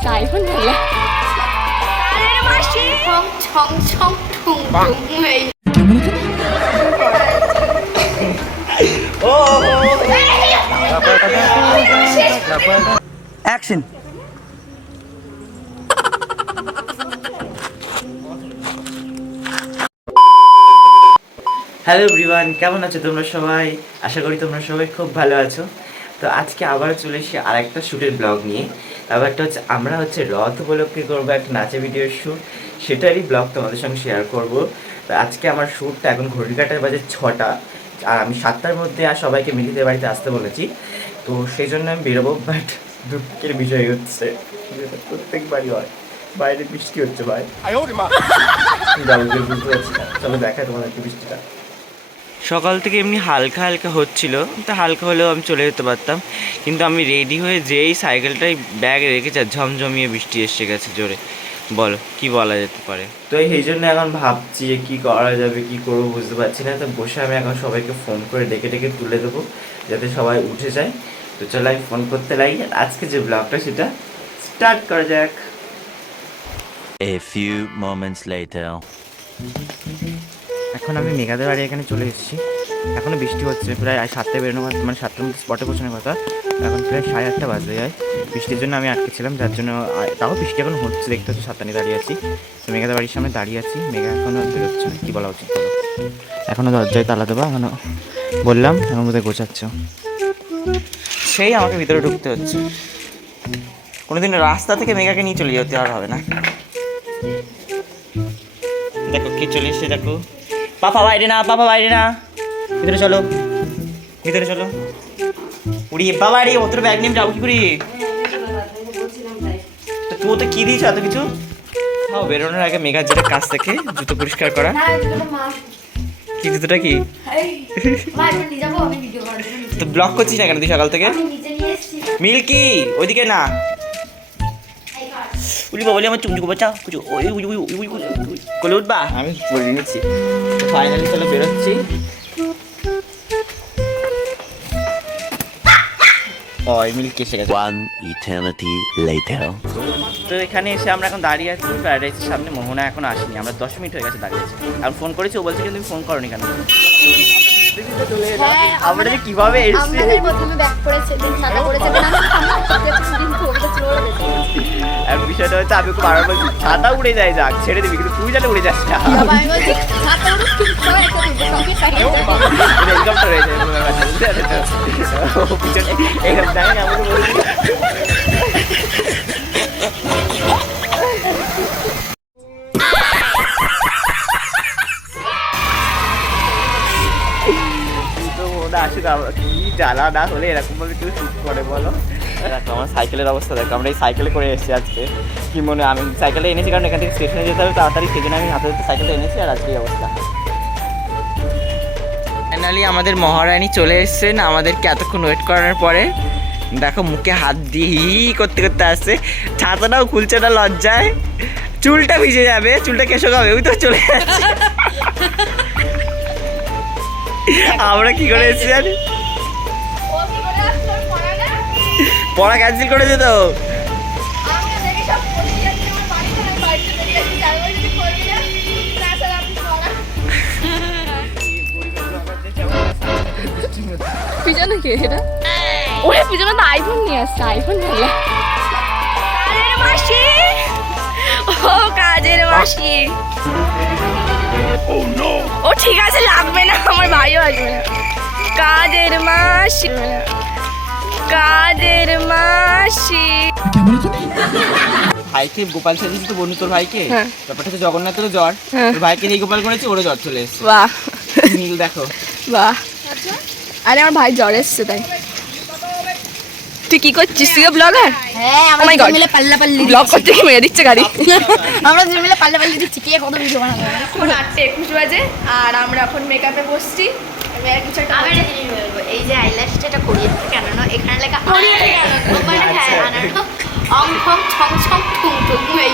আসছে আইফোন নিয়ে ছং ছং ছং ঠুং ঠুং এই অ্যাকশন হ্যালো এভরিওয়ান কেমন আছো তোমরা সবাই? আশা করি তোমরা সবাই খুব ভালো আছো। তো আজকে আবার চলে এসেছি আরেকটা শ্যুটের ব্লগ নিয়ে। ব্যাপারটা হচ্ছে আমরা হচ্ছে রথ উপলক্ষে করব একটা নাচে ভিডিওর শ্যুট সেটারই ব্লগ তোমাদের সঙ্গে শেয়ার করব। তো আজকে আমার শ্যুটটা এখন ঘড়ি কাটার বাজে ছটা আর আমি সাতটার মধ্যে আর সবাইকে মিলিতে বাড়িতে আসতে বলেছি। তো সেই জন্য আমি বেরোবো বাট দুঃখের বিষয় হচ্ছে প্রত্যেকবারই হয়। বাইরে বৃষ্টি হচ্ছে ভাই। যাব বুঝতে পারছি না। চলো দেখা তোমাদেরকে বৃষ্টিটা। সকাল থেকে এমনি হালকা হালকা হচ্ছিল তো হালকা হলেও আমি চলে যেতে পারতাম। কিন্তু আমি রেডি হয়ে যেই সাইকেলটাই ব্যাগে রেখেছি আর ঝমঝমিয়ে বৃষ্টি এসে গেছে জোরে। বলো কি বলা যেতে পারে? তো এই জন্য এখন ভাবছি যে কী করা যাবে কি করব বুঝতে পারছি না। তো বসে আমি এখন সবাইকে ফোন করে ডেকে ডেকে তুলে দেবো যাতে সবাই উঠে যায়। তো চলো আমি ফোন করতে লাগি। আর আজকে যে ব্লগটা সেটা স্টার্ট করা যাক। A few moments later. এখন আমি মেঘাদের বাড়ি এখানে চলে এসেছি। এখনও বৃষ্টি হচ্ছে, প্রায় সাতটায় বেরোনো মানে সাতটার মধ্যে স্পটে পৌঁছানোর কথা। এখন প্রায় সাড়ে আটটা বাজে যায় বৃষ্টির জন্য আমি আটকে ছিলাম, যার জন্য তাও বৃষ্টি এখন হচ্ছে, দেখতে হচ্ছে সাতটানি দাঁড়িয়ে আছি। তো মেঘাদের বাড়ির সামনে দাঁড়িয়ে আছি, মেঘা এখনও বেরোচ্ছে না, কী বলা উচিত এখনও দরজায় তালা দেবো এখনও বললাম, এখন বোধহয় গোছাচ্ছ। সেই আমাকে ভিতরে ঢুকতে হচ্ছে। কোনোদিন রাস্তা থেকে মেঘাকে নিয়ে চলে যেতে আর হবে না। দেখো, কে চলে এসে দেখো। পাপা বাইরে না পাপা বাইরে না। ভিতরে চলো ভিতরে চলো। উড়ি বাবা রে ওর ব্যাগ নিয়ে যাব কি করি? তো তুই তো কি দিয়েছ এত কিছু? হ্যাঁ বেরোনোর আগে মেঘার যেটা কাছ থেকে জুতো পরিষ্কার করা। মা। কি জুতোটা কি? তো ব্লক করছিস না কেন তুই সকাল থেকে? মিল্কি ওইদিকে না। উলি বাবা আমার চুমচুকো বাচ্চা কিছু ওই উই উই উই উই কোলে উঠবা আমি বলে নিচ্ছি ফাইনালি চলে বেরোচ্ছি. তো এখানে এসে আমরা এখন দাঁড়িয়ে আছি ফ্রাইড রাইসের সামনে। মোহনা এখন আসেনি। আমরা দশ মিনিট হয়ে গেছে দাঁড়িয়ে আছি। আর ফোন করেছি ও বলছে কিন্তু তুমি ফোন করনি কেন? হ্যাঁ, আমরা যে কীভাবে এসছি? প্রথমে ব্যাক করেছে দিন করেছে আমি আর বিষয়টা হচ্ছে আমি খুব বলছি ছাতা উড়ে যায় যাক ছেড়ে দিবি কিন্তু তুই জানে উড়ে যাস না। বাবা আমি বলছি ছাতা উড়ুক কিন্তু জ্বালা না হলে এরকম ভাবে কেউ শুট করে বলো? দেখো আমার সাইকেলের অবস্থা দেখো আমরা এই সাইকেলে করে এসেছি আজকে। কি মনে হয়, আমি সাইকেলে এনেছি কারণ এখান থেকে স্টেশনে যেতে হবে তাড়াতাড়ি জন্য আমি হাতে হাতে সাইকেলটা এনেছি আর আজকে অবস্থা। ফাইনালি আমাদের মহারানী চলে এসেছেন। আমাদেরকে এতক্ষণ ওয়েট করার পরে দেখো মুখে হাত দিয়ে হি করতে করতে আসছে। ছাতাটাও খুলছে না লজ্জায়। চুলটা ভিজে যাবে চুলটা কেসো খাবে ওই তো চলে যাচ্ছে। আমরা কি করে এসেছি জানি? পড়া পিছনে কে এটা? ওরে পিছনে তো আইফোন নিয়ে আসছে আইফোন নিয়ে কাজের মাসি। ও কাজের মাসি। ও ঠিক আছে লাগবে না আমার ভাইও আসবে না। কাজের মাসি। কাজের মাসি। ভাইকে গোপাল সাজিয়েছি তো বন্ধু তোর ভাইকে? হ্যাঁ। ব্যাপারটা হচ্ছে জগন্নাথেরও জ্বর। হ্যাঁ। তোর ভাইকে নিয়ে গোপাল করেছে ওরও জ্বর চলে এসেছে। বাহ। নীল দেখো। বাহ। আরে আমার ভাই জ্বর এসছে তাই। তুই কি করছিস? তুই ব্লগার হ্যাঁ Oh my আমরা মিলে পাল্লা পাল্লি ব্লগ করতে কি মেরে দিচ্ছে গাড়ি। আমরা দুজন মিলে পাল্লা পাল্লি দিচ্ছি কে কত ভিডিও বানাবো? এখন আটটা একুশ বাজে আর আমরা এখন মেকআপে বসছি। আমি আর কিছু একটা এই যে আইল্যাশটা এটা করিয়ে কেন লেখা করিয়ে মানে হ্যাঁ অং ফং ছং ছং ঠুং ঠুং এই।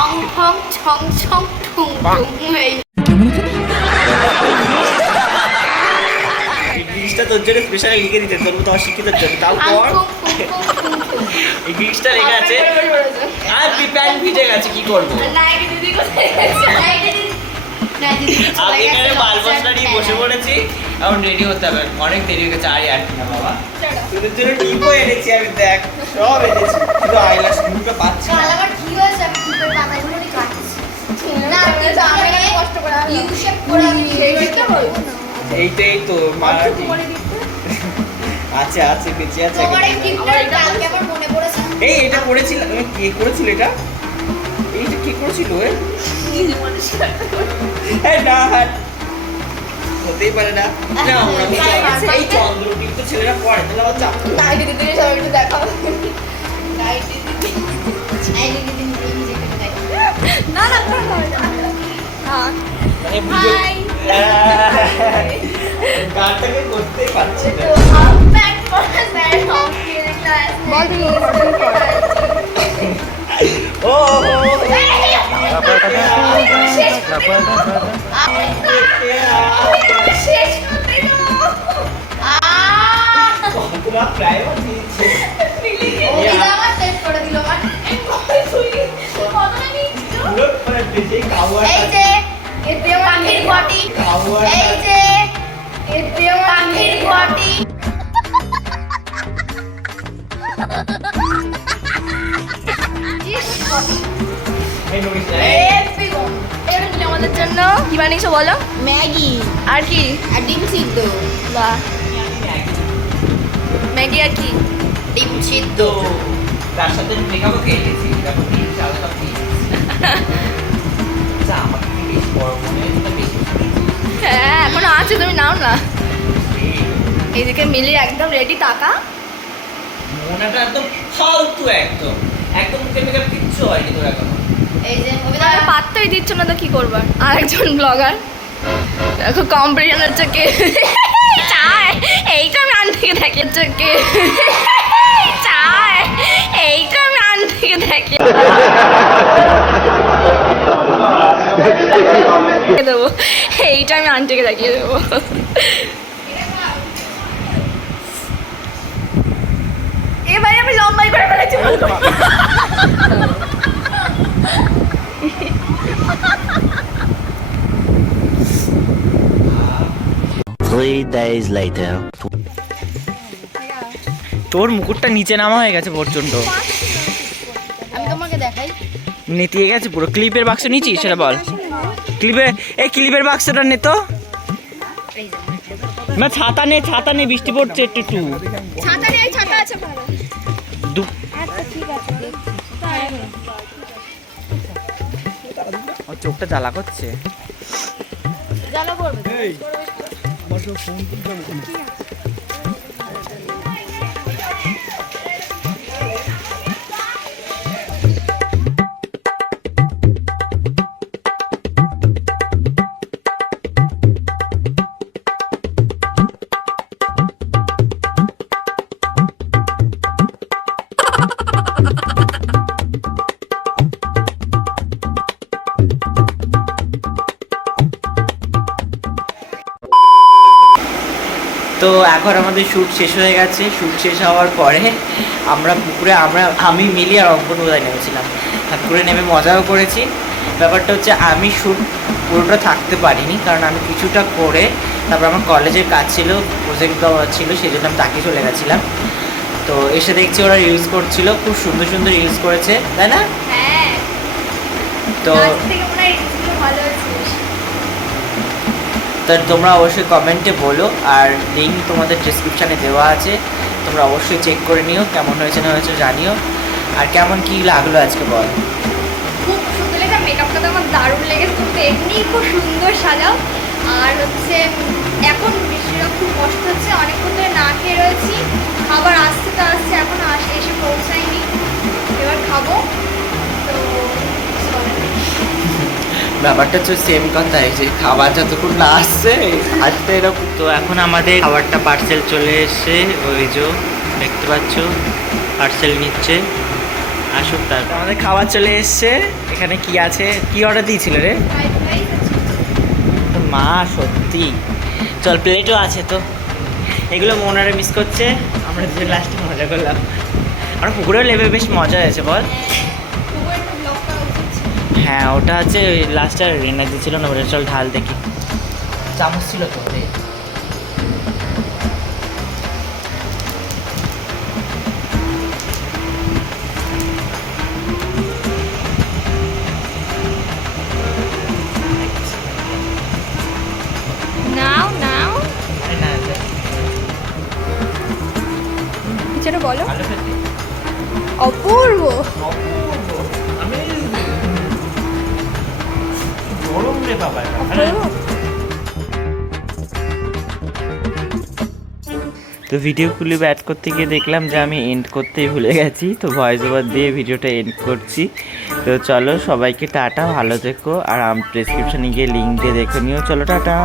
অং ফং ছং ছং ঠুং ঠুং এই। তোর জন্য স্পেশালি লিখে দিতে তোর মতো অশিক্ষিতের জন্য। তাও লেখা আছে আর ভিজে গেছে কি করব? দিদি কোথায় গেছে? দিদি আমি এখানে নিয়ে বসে পড়েছি এখন রেডি হতে হবে। অনেক দেরি হয়ে গেছে আরে আর না বাবা? তোদের জন্য টিপও এনেছি আমি দেখ সব এনেছি। শুধু আইলাস মুখে পাচ্ছি কাল আবার কি হয়েছে আমি কুকুরের পাতাগুলো নিয়ে কাটছি। না আমি কিন্তু আমি কষ্ট করে আমি- ইউ শেপ করে আমি এইটাই তো মারাঠি করে দিতে আছে আছে বেঁচে আছে তোমার এই টিপটা কালকে আমার মনে পড়েছে? এই এটা করেছিল তুমি কে করেছিল এটা? এইটা কে করেছিল না। হতেই পারে না। না ওরা তো চায়। এই চন্দ্র কিন্তু ছেলেরা পড়ে তাহলে আবার চাপ নাইটি দিদি সবাই একটু দেখাও। নাইটি দিদি নাইটি দিদি না না। হ্যাঁ। মানে গানটাকে করতেই পারছি না। বল এই যে এতে পাখির বলো? ম্যাগি। আর কি? আর ডিম সিদ্ধ। বাহ। ম্যাগি আর কি? ডিম সিদ্ধ। তার সাথে মেকআপও খেয়ে নিয়েছি দেখো তিন চাল সব খেয়ে আচ্ছা আমাকে কি বড় মনে হয় বেশি হ্যাঁ এখনও আছে তুমি নাও না। এইদিকে মিলির একদম রেডি টাকা? মনাটা একদম ফালতু একদম। একদম মুখে মেকআপ কিচ্ছু হয়নি তোর এখনও। পাত্তাই দিচ্ছ না তো কি করবা? আর একজন ব্লগার দেখো কম্পিটিশন হচ্ছে কে? চায়। এইটা আমি আন থেকে দেখি হচ্ছে চায়। এইটা আমি আন থেকে দেখি দেবো। এইটা আমি আন্টিকে দেখিয়ে দেবো। এবারে আমি লম্বাই করে ফেলেছি। Days later. তোর মুকুটটা নিচে নামা হয়ে গেছে পর্যন্ত আমি তোমাকে দেখাই। নেতিয়ে গেছে পুরো। ক্লিপের বাক্স নিচি সেটা বল। ক্লিপে এই ক্লিপের বাক্সটা নে তো। না ছাতা নে ছাতা নে বৃষ্টি পড়ছে একটু একটু। ছাতা নেই ছাতা আছে ভালো। দু- ওর চোখটা জ্বালা করছে। জ্বালা করবে 这、コンビニだ。তো এখন আমাদের শ্যুট শেষ হয়ে গেছে। শ্যুট শেষ হওয়ার পরে আমরা পুকুরে আমরা আমি মিলি আর অঙ্কন উদয় নেমেছিলাম। পুকুরে নেমে মজাও করেছি। ব্যাপারটা হচ্ছে আমি শ্যুট পুরোটা থাকতে পারিনি কারণ আমি কিছুটা করে তারপর আমার কলেজের কাজ ছিল প্রজেক্ট দেওয়া ছিল সেই জন্য আমি তাকে চলে গেছিলাম। তো এসে দেখছি ওরা রিলস করছিল খুব সুন্দর সুন্দর রিলস করেছে তাই না? হ্যাঁ। তো আজ থেকে মনে হয় রিলসগুলো ভালো হচ্ছে তো তোমরা অবশ্যই কমেন্টে বলো, আর লিঙ্ক তোমাদের ডিসক্রিপশানে দেওয়া আছে। তোমরা অবশ্যই চেক করে নিও, কেমন হয়েছে না হয়েছে জানিও। আর কেমন কি লাগল আজকে বল? খুব সুন্দর লেখা মেকআপটা তো আমার দারুণ লেগেছে, তুমি তো এমনিই খুব সুন্দর সাজাও। আর হচ্ছে, এখন বৃষ্টিটা খুব কষ্ট হচ্ছে, অনেকক্ষণ ধরে না খেয়ে রয়েছি। খাবার আসতে তো আসছে, এখন আসে, এসে পৌঁছায়নি। এবার খাব। ব্যাপারটা হচ্ছে সেম কথাই যে খাবার যতক্ষণ না আসছে আসতে এরকম। তো এখন আমাদের খাবারটা পার্সেল চলে এসছে ওই যে দেখতে পাচ্ছ পার্সেল নিচ্ছে। আসুক তার। আমাদের খাবার চলে এসছে এখানে কি আছে? কি অর্ডার দিয়েছিল রে? মা সত্যি। চল প্লেটও আছে তো। এগুলো মনারে মিস করছে আমরা দুজন লাস্টে মজা করলাম। আর পুকুরেও লেবে বেশ মজা হয়েছে বল। হ্যাঁ ওটা হচ্ছে লাস্টে রেনা দিয়েছিল না ওটা চল ঢাল দেখি। চামচ ছিল তো তো ভিডিও খুলে ব্যাট করতে গিয়ে দেখলাম যে আমি এন্ড করতেই ভুলে গেছি, তো ভয়েস ওভার দিয়ে ভিডিওটা এন্ড করছি। তো চলো সবাইকে টাটা, ভালো দেখো আর আমি প্রেসক্রিপশানে গিয়ে লিঙ্ক দিয়ে দেখে নিও। চলো টাটা!